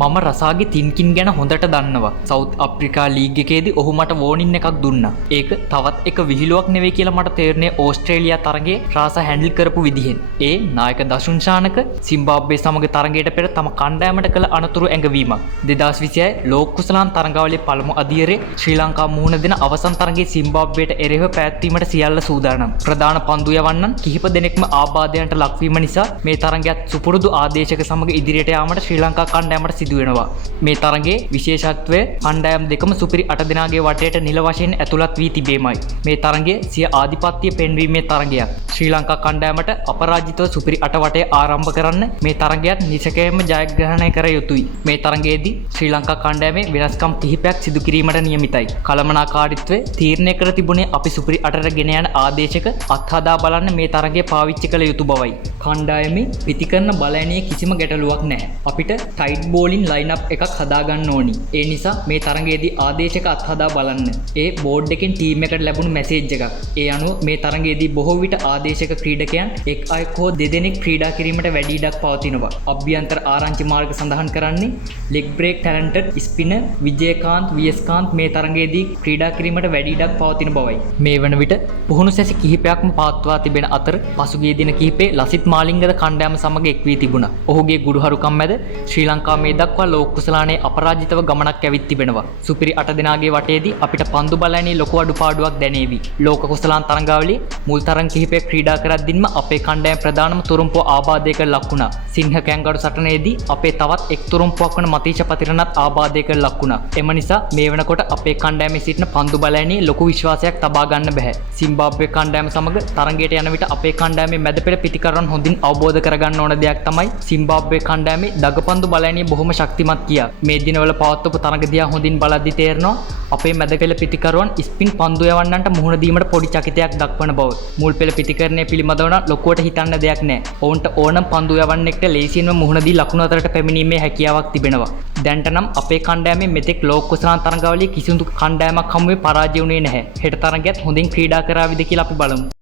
මම රසාගේ තින්කින් ගැන හොඳට දන්නවා. සවුත් අප්‍රිකා ලීග් එකේදී ඔහු මට වෝනින් එකක් දුන්නා. ඒක තවත් එක විහිළුවක් නෙවෙයි කියලා මට තේරුනේ ඕස්ට්‍රේලියා තරගයේ රාස හැන්ඩල් කරපු විදිහෙන්. ඒ නායක දසුන් ශානක සිම්බාබ්වේ සමග තරගයට පෙර තම කණ්ඩායමට කළ අනතුරු ඇඟවීමක්. 2026 ලෝක කුසලාන් තරගාවලියේ පළමු අදියරේ ශ්‍රී ලංකා මුහුණ දෙන අවසන් තරගයේ සිම්බාබ්වේට එරෙහිව පැවැත්වීමට සියල්ල සූදානම්. ප්‍රධාන පන්දු යවන්නන් කිහිප දෙනෙක්ම ආබාධයන්ට ලක්වීම නිසා මේ තරගයත් සුපුරුදු ආදේශක සමග ඉදිරියට යාමට ශ්‍රී ලංකා කණ්ඩායමට සිදු වෙනවා. මේ තරගයේ විශේෂත්වය කණ්ඩායම් දෙකම සුපිරි 8 දෙනාගේ වටේට නිල වශයෙන් ඇතුළත් වී තිබීමයි. මේ තරගය සිය ආධිපත්‍ය පෙන්වීමේ තරගයක්. ශ්‍රී ලංකා කණ්ඩායමට අපරාජිතව සුපිරි 8 වටේ ආරම්භ කරන්න මේ තරගයත් නිසකයෙන්ම ජයග්‍රහණය කර යුතුයි. මේ තරගයේදී ශ්‍රී ලංකා කණ්ඩායමේ වෙනස්කම් කිහිපයක් සිදු කිරීමට නියමිතයි. කළමනාකාරීත්වය තීරණය කර තිබුණේ අපි සුපිරි 8ට ගෙන යන ආදේශක අත්හදා බලන්න මේ තරගය පාවිච්චි කළ යුතු බවයි. කණ්ඩායමේ පිටිකරන බලයනේ කිසිම ගැටලුවක් නැහැ. අපිට ටයිට් බෝලින් ලයින් අප් එකක් හදාගන්න ඕනි. ඒ නිසා මේ තරගයේදී ආදේශක අත්හදා බලන්න. ඒ බෝඩ් එකෙන් ටීම් එකට ලැබුණු මැසේජ් එකක්. ඒ අනුව මේ තරගයේදී බොහෝ විට ආදේශක ක්‍රීඩකයන් එක් අයෙක් හෝ දෙදෙනෙක් ක්‍රීඩා කිරීමට වැඩි ඉඩක් පවතිනවා. අභ්‍යන්තර ආරංචි මාර්ග සඳහන් කරන්නේ ලෙග් බ්‍රේක් ටැලන්ටඩ් ස්පිනර් විජේකාන්ත් වියස්කාන්ත් මේ තරගයේදී ක්‍රීඩා කිරීමට වැඩි ඉඩක් පවතින බවයි. මේ වන විට පුහුණු සැසි කිහිපයක්ම පවත්වා තිබෙන අතර පසුගිය දින කිහිපේ ලසිත් මාලිංගද කණ්ඩායම සමග එක් වී තිබුණා. ඔහුගේ ගුරුහරුකම් මැද ශ්‍රී ලංකාව මේ දක්වා ලෝක කුසලානේ අපරාජිතව ගමනක් ඇවිත් තිබෙනවා. සුපිරි 8 දෙනාගේ වටේදී අපිට පන්දු බලන්නේ ලොකු අඩුපාඩුවක් දැනේවි. ලෝක කුසලාන් තරගාවලියේ මුල් තරඟ කිහිපයක් ක්‍රීඩා කරද්දින්ම අපේ කණ්ඩායම ප්‍රධානම තුරුම්පුව ආබාධයකට ලක් වුණා. සිංහ කැංගරු සටනේදී අපේ තවත් එක් තුරුම්පුවක් වන මතීෂ පතිරණත් ආබාධයකට ලක් වුණා. එම නිසා මේ වෙනකොට අපේ කණ්ඩායමේ සිටින පන්දු බලන්නේ ලොකු විශ්වාසයක් තබා ගන්න බෑ. සිම්බාබ්වේ කණ්ඩායම සමග තරගයට යන විට අපේ කණ්ඩායමේ මැද පෙළ පිටිකරන් හොඳින් අවබෝධ කරගන්න ඕන දෙයක් තමයි සිම්බාබ්වේ කණ්ඩායමේ දගපන්දු බලන්නේ බොහොම ශක්තිමත් කියා. මේ දිනවල පවත්වපු තරග දිහා හොඳින් බලද්දි තේරෙනවා අපේ මැද පෙළ පිටිකරුවන් ස්පින් පන්දු යවන්නන්ට මුහුණ දීමට පොඩි චකිතයක් දක්වන බව. මුල් පෙළ පිටිකරණය පිළිබඳව නම් ලොකුවට හිතන්න දෙයක් නැහැ. ඔවුන්ට ඕනම් පන්දු යවන්නෙක්ට ලේසියෙන්ම මුහුණ දී ලකුණු අතරට පැමිණීමේ හැකියාවක් තිබෙනවා. දැන්ට නම් අපේ කණ්ඩායමේ මෙතෙක් ලෝක කුසලාන් තරගාවලියේ කිසිදු කණ්ඩායමක් හමුවේ පරාජය වුණේ නැහැ. හෙට තරගයත් හොඳින් ක්‍රීඩා කරාවිද කියලා අපි බලමු.